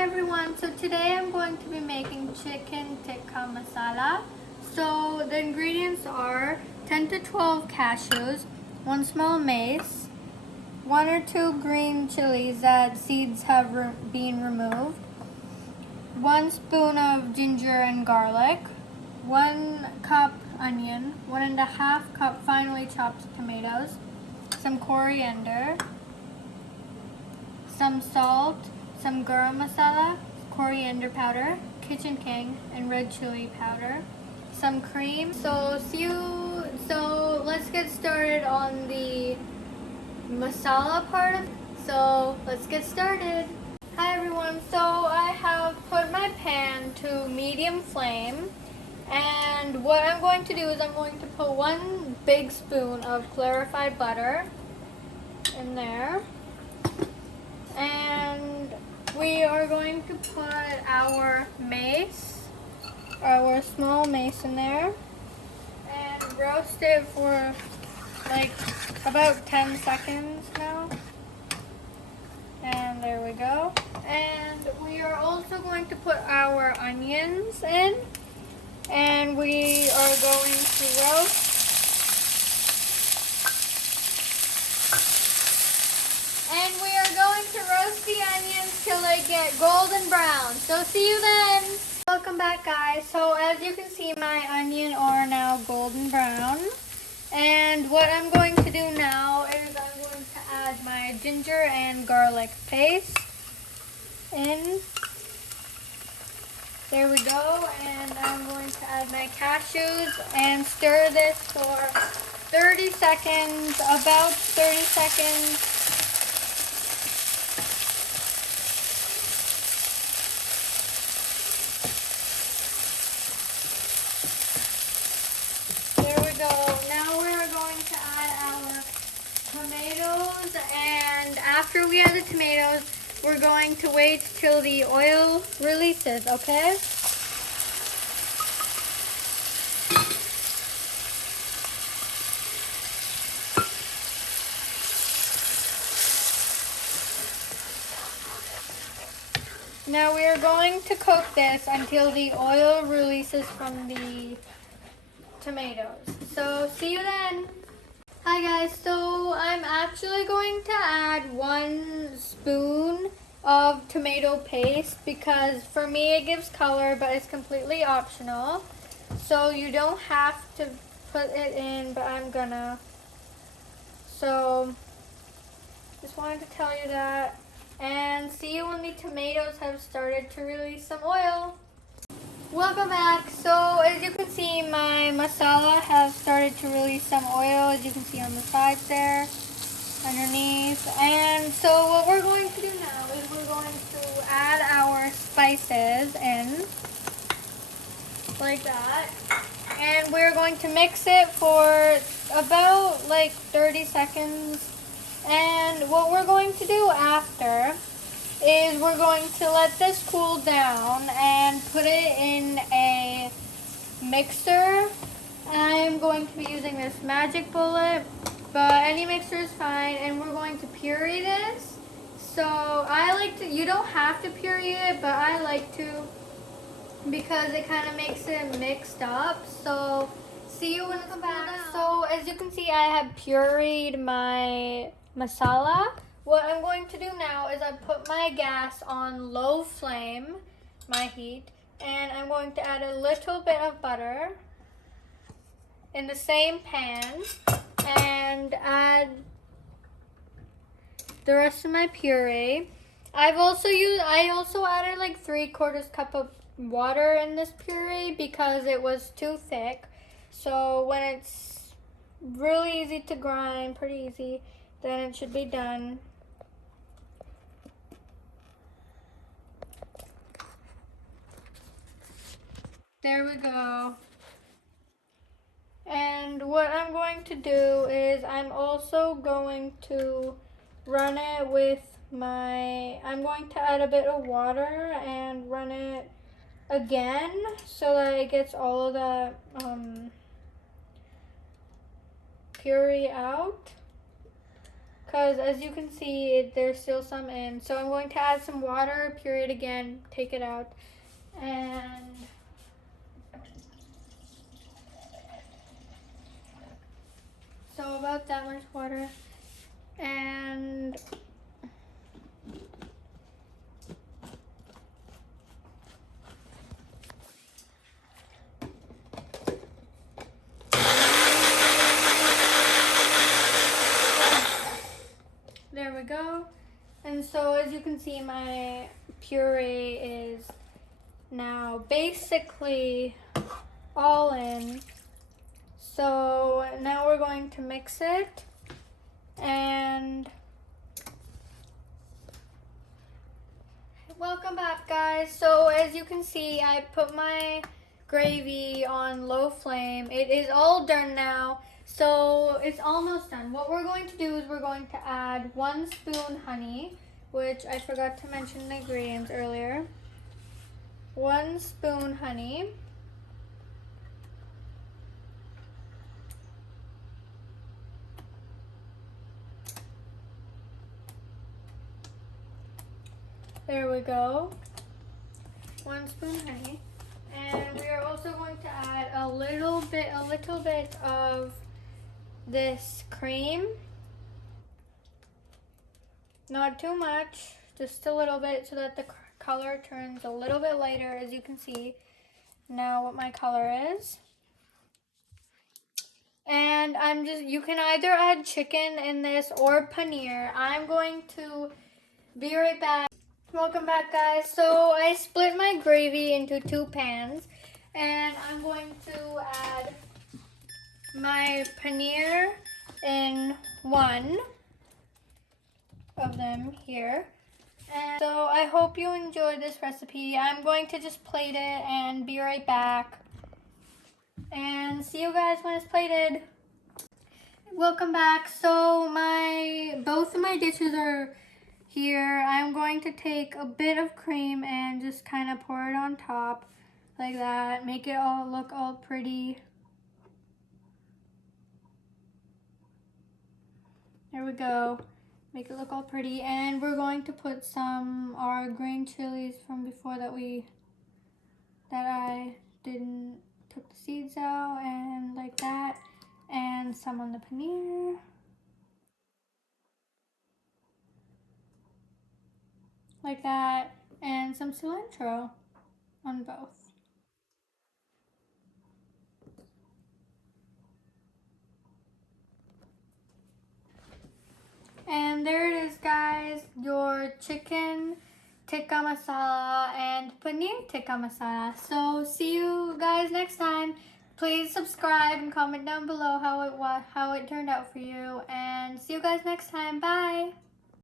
Hi everyone, so today I'm going to be making chicken tikka masala. So the ingredients are 10 to 12 cashews, 1 small mace, 1 or 2 green chilies that seeds have been removed, 1 spoon of ginger and garlic, 1 cup onion, 1.5 cup finely chopped tomatoes, some coriander, some salt, some garam masala, coriander powder, kitchen king, and red chili powder, some cream. So let's get started on the masala part of it. So let's get started. Hi everyone, so I have put my pan to medium flame, and what I'm going to do is I'm going to put 1 big spoon of clarified butter in there. And we are going to put our mace, our small mace in there, and roast it for like about 10 seconds now. And there we go. And we are also going to put our onions in, and we are going to roast. And we are going to roast the onions till they get golden brown. So see you then. Welcome back guys. So as you can see, my onions are now golden brown. And what I'm going to do now is I'm going to add my ginger and garlic paste in. There we go. And I'm going to add my cashews and stir this for 30 seconds, about 30 seconds. Now we're going to add our tomatoes, and after we add the tomatoes, we're going to wait till the oil releases, okay? Now we are going to cook this until the oil releases from the tomatoes. So see you then. Hi guys, so I'm actually going to add 1 spoon of tomato paste because for me it gives color, but it's completely optional. So you don't have to put it in, but I'm gonna. So just wanted to tell you that, and see you when the tomatoes have started to release some oil. Welcome back. So as you can see, my masala has started to release some oil, as you can see on the sides there, underneath. And so what we're going to do now is we're going to add our spices in, like that. And we're going to mix it for about like 30 seconds. And what we're going to do after is we're going to let this cool down and put it in a mixer. I'm going to be using this Magic Bullet, but any mixer is fine, and we're going to puree this. So I like to, you don't have to puree it, but I like to because it kind of makes it mixed up. So see you when it's back. So as you can see, I have pureed my masala. What I'm going to do now is I put my gas on low flame, my heat, and I'm going to add a little bit of butter in the same pan and add the rest of my puree. I also added like 3/4 cup of water in this puree because it was too thick. So when it's really easy to grind, pretty easy, then it should be done. There we go. And what I'm going to do is I'm also going to run it with I'm going to add a bit of water and run it again so that it gets all of the puree out. because as you can see, there's still some in. So I'm going to add some water, puree it again, take it out, and so about that much water. And there we go. And so as you can see, my puree is now basically all in. So now we're going to mix it, and welcome back, guys. So as you can see, I put my gravy on low flame. It is all done now, so it's almost done. What we're going to do is we're going to add 1 spoon honey, which I forgot to mention the ingredients earlier. 1 spoon honey. There we go. 1 spoon honey. And we are also going to add a little bit of this cream. Not too much, just a little bit so that the color turns a little bit lighter, as you can see now what my color is. And you can either add chicken in this or paneer. I'm going to be right back. Welcome back, guys. So I split my gravy into 2 pans, and I'm going to add my paneer in one of them here. And so I hope you enjoyed this recipe. I'm going to just plate it and be right back. And see you guys when it's plated. Welcome back. So both of my dishes are here. I'm going to take a bit of cream and just kind of pour it on top like that. Make it all look all pretty. There we go. Make it look all pretty. And we're going to put our green chilies from before that I didn't took the seeds out, and like that. And some on the paneer. Like that, and some cilantro on both. And there it is, guys, your chicken tikka masala and paneer tikka masala. So see you guys next time. Please subscribe and comment down below how it turned out for you, and see you guys next time. Bye.